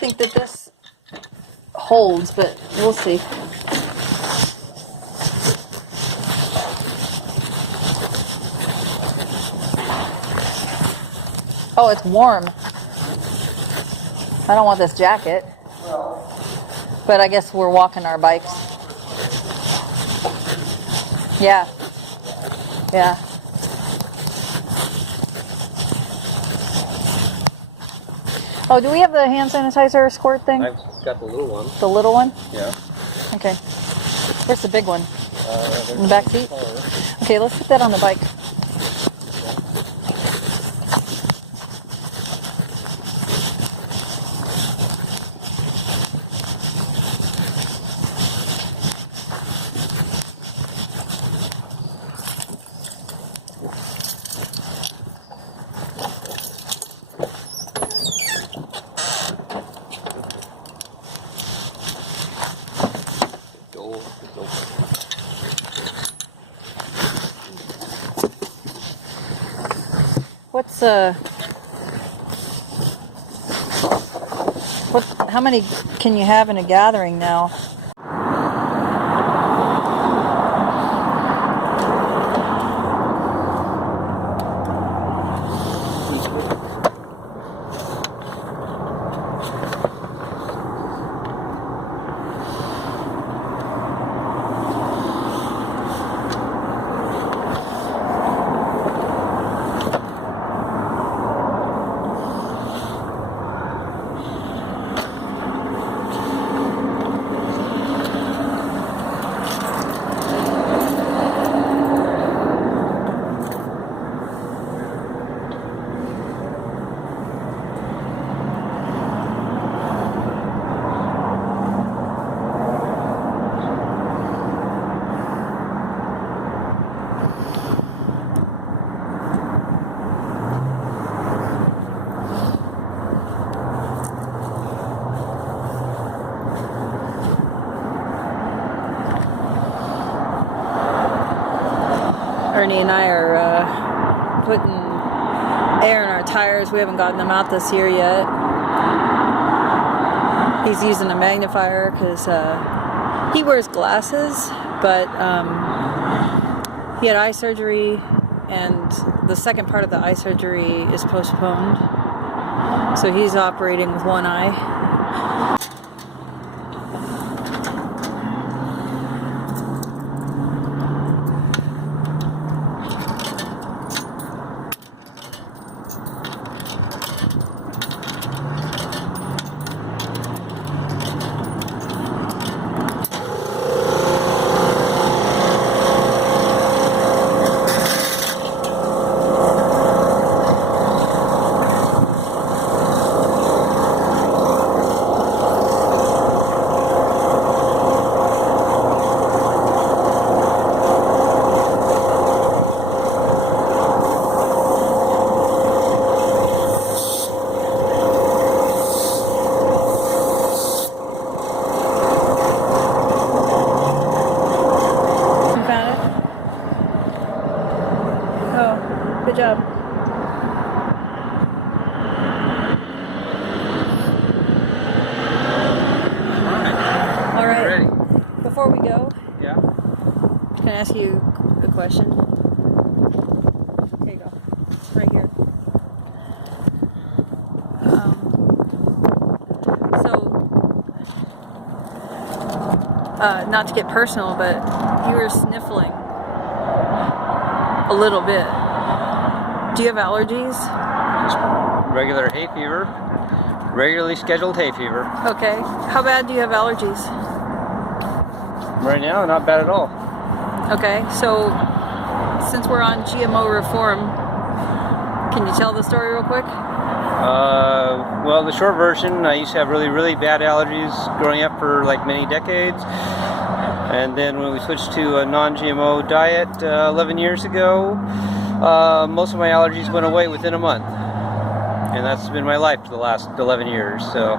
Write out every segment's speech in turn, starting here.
think that this holds, but we'll see. Oh, it's warm. I don't want this jacket. But I guess we're walking our bikes. Yeah. Yeah. Oh, do we have the hand sanitizer squirt thing? I've got the little one. The little one? Yeah. Okay. Where's the big one? In the back seat? Okay, let's put that on the bike. How many can you have in a gathering now? Ernie and I are putting air in our tires. We haven't gotten them out this year yet. He's using a magnifier because he wears glasses, but he had eye surgery, and the second part of the eye surgery is postponed. So he's operating with one eye. Good job. All right. Ready. Before we go, Yeah. can I ask you a question? Here you go. Right here. Not to get personal, but you were sniffling a little bit. Do you have allergies? Regular hay fever. Regularly scheduled hay fever. Okay. How bad do you have allergies? Right now, not bad at all. Okay. So, since we're on GMO reform, can you tell the story real quick? Well, the short version, I used to have really, really bad allergies growing up for like many decades. And then when we switched to a non-GMO diet 11 years ago, most of my allergies went away within a month. And that's been my life for the last 11 years. So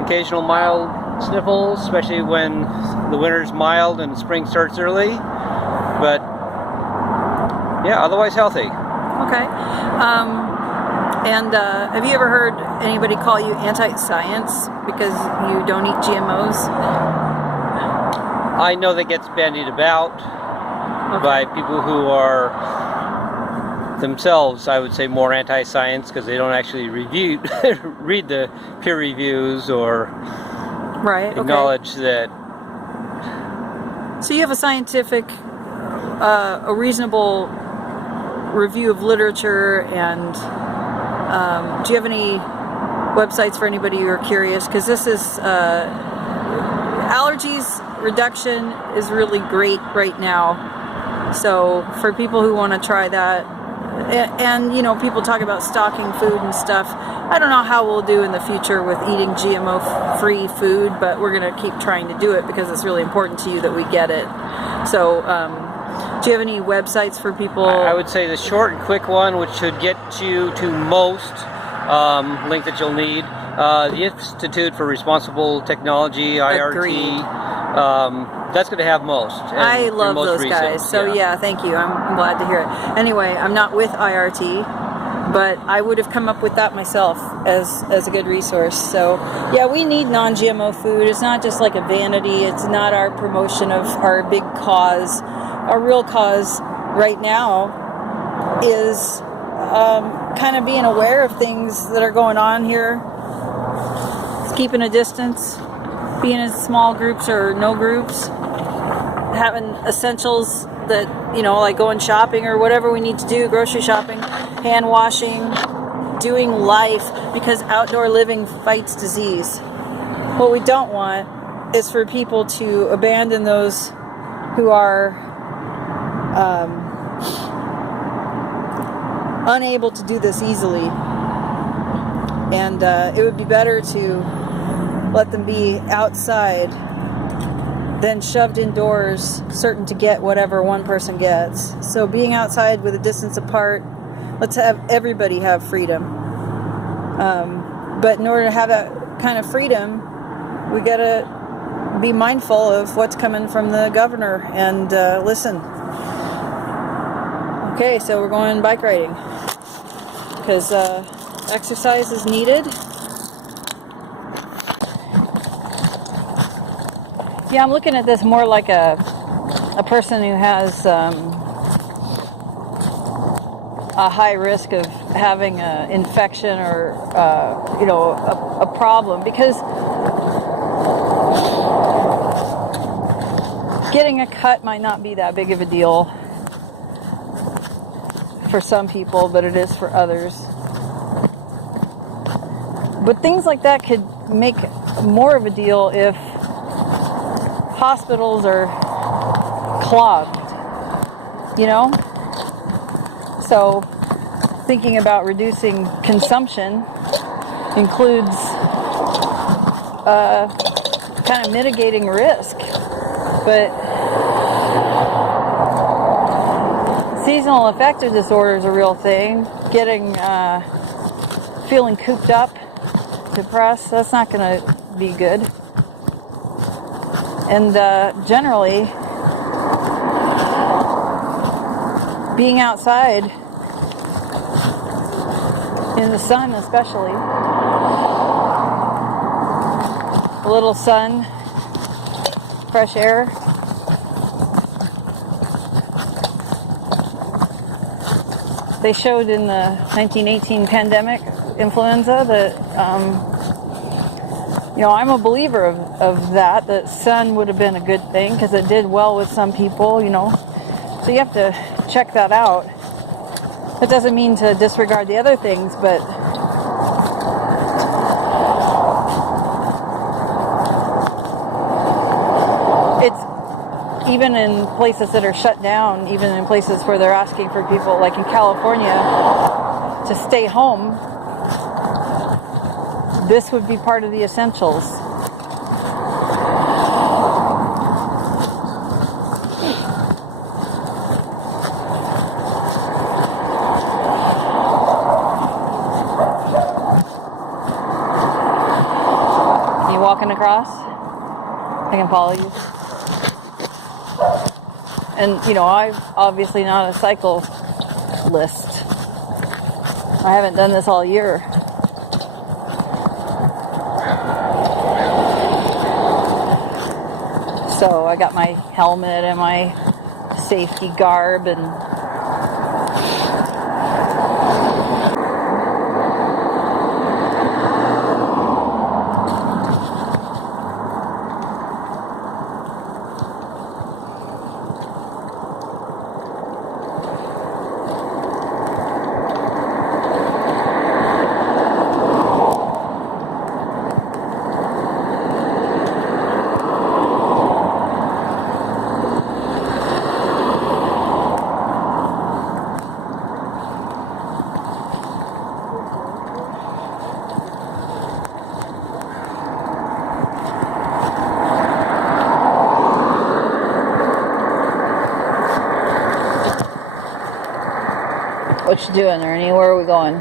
occasional mild sniffles, especially when the winter's mild and spring starts early. But yeah, otherwise healthy. Okay. And have you ever heard anybody call you anti-science because you don't eat GMOs? I know that gets bandied about by people who are themselves, I would say, more anti-science because they don't actually read the peer reviews or acknowledge that. So you have a scientific, a reasonable review of literature, and do you have any websites for anybody who are curious? Because this is allergies reduction is really great right now. So for people who want to try that, and you know, people talk about stocking food and stuff. I don't know how we'll do in the future with eating GMO-free food, but we're going to keep trying to do it because it's really important to you that we get it. So do you have any websites for people? I would say the short and quick one, which should get you to most link that you'll need. The Institute for Responsible Technology, IRT. Agreed. That's going to have most. I love those recent, guys. So yeah, thank you. I'm glad to hear it. Anyway, I'm not with IRT, but I would have come up with that myself as a good resource. So yeah, we need non-GMO food. It's not just like a vanity. It's not our promotion of our big cause. Our real cause right now is kind of being aware of things that are going on here. It's keeping a distance, being in small groups or no groups, having essentials that, you know, like going shopping or whatever we need to do, grocery shopping, hand washing, doing life, because outdoor living fights disease. What we don't want is for people to abandon those who are unable to do this easily. And it would be better to let them be outside than shoved indoors, certain to get whatever one person gets. So being outside with a distance apart, let's have everybody have freedom. But in order to have that kind of freedom, we gotta be mindful of what's coming from the governor and listen. Okay, so we're going bike riding because exercise is needed. Yeah, I'm looking at this more like a person who has a high risk of having an infection or you know, a problem, because getting a cut might not be that big of a deal for some people, but it is for others. But things like that could make more of a deal if hospitals are clogged, you know? So thinking about reducing consumption includes kind of mitigating risk. But seasonal affective disorder is a real thing. Getting, feeling cooped up, depressed, that's not going to be good. And generally, being outside in the sun especially, a little sun, fresh air, they showed in the 1918 pandemic influenza that you know, I'm a believer of that sun would have been a good thing because it did well with some people, you know. So you have to check that out. That doesn't mean to disregard the other things, but it's even in places that are shut down, even in places where they're asking for people, like in California, to stay home. This would be part of the essentials. You walking across? I can follow you. And, you know, I'm obviously not a cyclist. I haven't done this all year. So I got my helmet and my safety garb and what you doing, Ernie? Where are we going?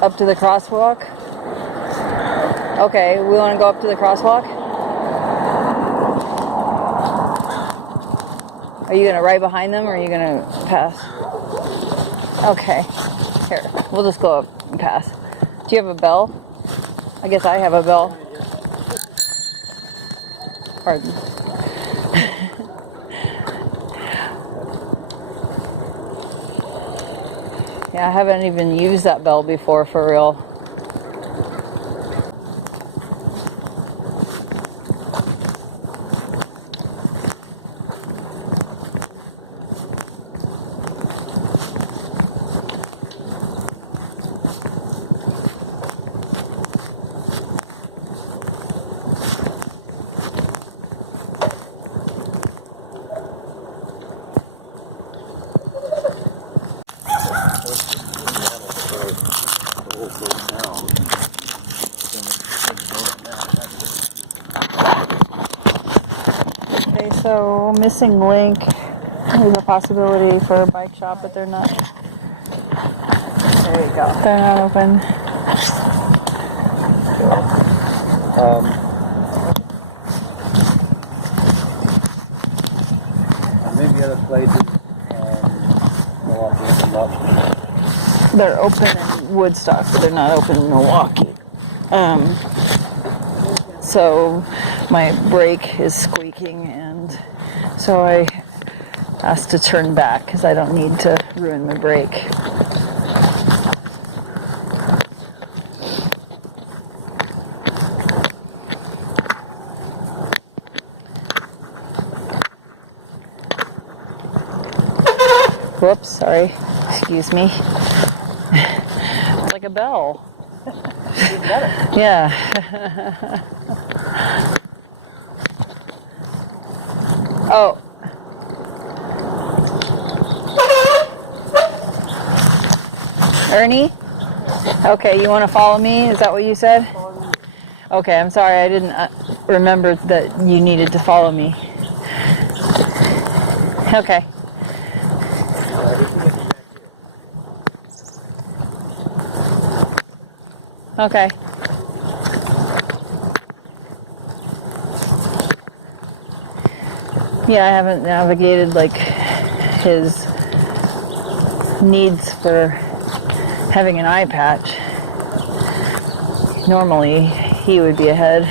Up to the crosswalk? Okay, we want to go up to the crosswalk? Are you going to ride behind them or are you going to pass? Okay, here, we'll just go up and pass. Do you have a bell? I guess I have a bell. Pardon. Yeah, I haven't even used that bell before for real. Okay, so missing link. There's a possibility for a bike shop, but they're not. There you go. They're not open. Maybe other places, Milwaukee opened up. They're open in Woodstock, but they're not open in Milwaukee. So my brake is squeaking, and so I asked to turn back because I don't need to ruin my brake. Whoops, sorry. Excuse me. It's like a bell. Yeah. Oh. Ernie? Okay, you want to follow me? Is that what you said? Okay, I'm sorry. I didn't remember that you needed to follow me. Okay. Okay. Yeah, I haven't navigated like his needs for having an eye patch. Normally, he would be ahead.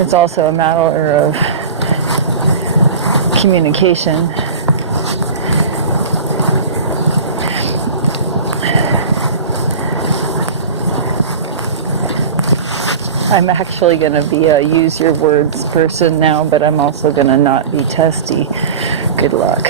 It's also a matter of communication. I'm actually going to be a use your words person now, but I'm also going to not be testy. Good luck.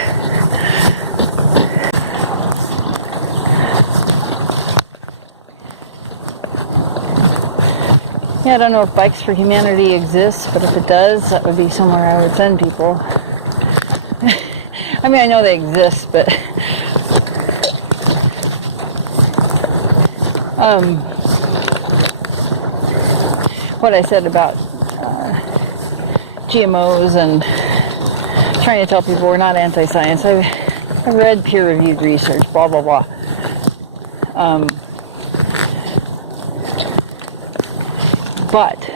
Yeah, I don't know if Bikes for Humanity exists, but if it does, that would be somewhere I would send people. I mean, I know they exist, but what I said about GMOs and trying to tell people we're not anti-science. I've read peer-reviewed research, blah, blah, blah. But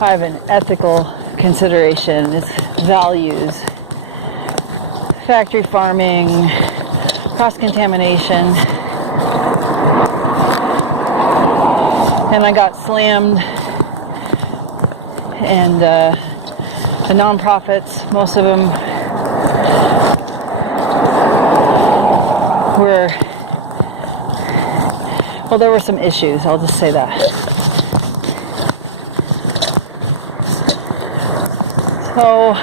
I have an ethical consideration. It's values, factory farming, cross-contamination. And I got slammed and the nonprofits, most of them were, well, there were some issues, I'll just say that. So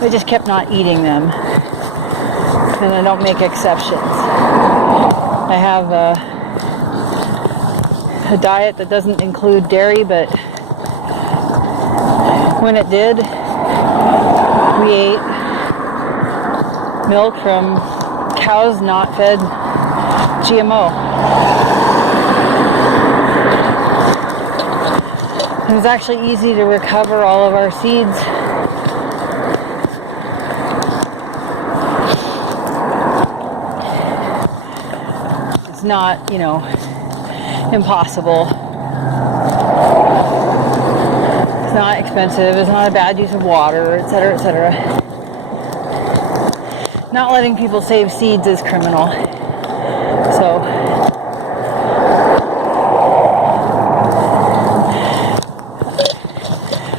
I just kept not eating them, and I don't make exceptions. I have a diet that doesn't include dairy, but when it did, we ate milk from cows not fed GMO. It was actually easy to recover all of our seeds. It's not, you know, impossible. It's not expensive. It's not a bad use of water, etc., etc. Not letting people save seeds is criminal. So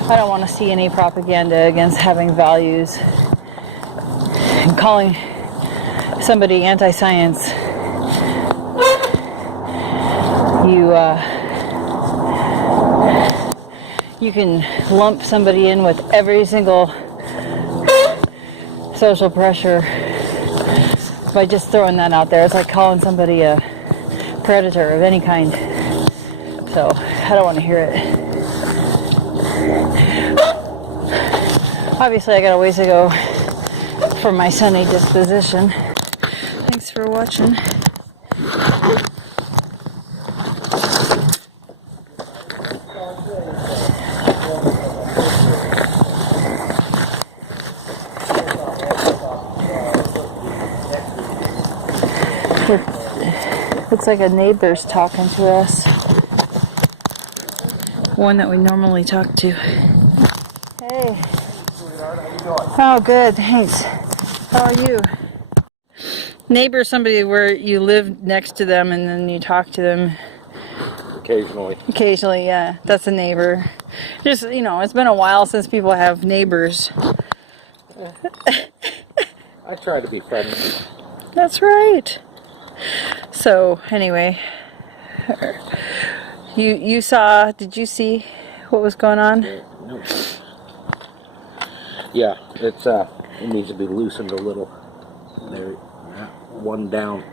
I don't want to see any propaganda against having values and calling somebody anti-science. You can lump somebody in with every single social pressure by just throwing that out there. It's like calling somebody a predator of any kind. So I don't want to hear it. Obviously, I got a ways to go for my sunny disposition. Thanks for watching. Looks like a neighbor's talking to us. One that we normally talk to. Hey. Oh, good, thanks. How are you? Neighbor, somebody where you live next to them and then you talk to them. Occasionally. Occasionally, yeah. That's a neighbor. Just, you know, it's been a while since people have neighbors. I try to be friendly. That's right. So, anyway. You saw, did you see what was going on? No. Yeah, it needs to be loosened a little. There, one down.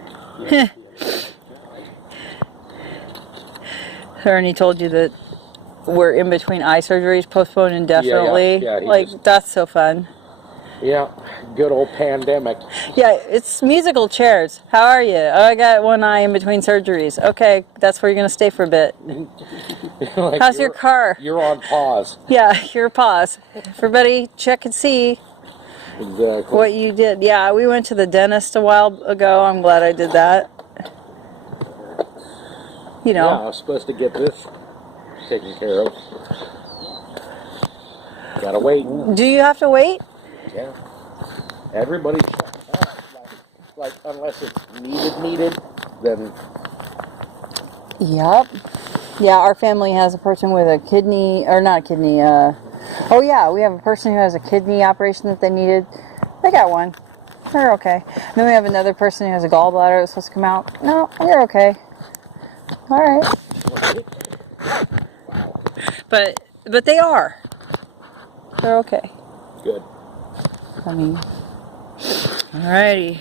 Ernie told you that we're in between eye surgeries, postponed indefinitely. Yeah, like, that's so fun. Yeah, good old pandemic. Yeah, it's musical chairs. How are you? Oh, I got one eye in between surgeries. Okay, that's where you're going to stay for a bit. Like How's your car? You're on pause. Yeah, your pause. Everybody check and see Exactly. what you did. Yeah, we went to the dentist a while ago. I'm glad I did that. You know. Yeah, I was supposed to get this taken care of. Gotta wait. Do you have to wait? Yeah. Everybody's shut down. Like unless it's needed, then. Yep. Yeah, our family has a person with a kidney, or not kidney, oh yeah, we have a person who has a kidney operation that they needed. They got one. They're okay. And then we have another person who has a gallbladder that's supposed to come out. No, they're okay. Alright. But they are. They're okay. Good. I mean, alrighty.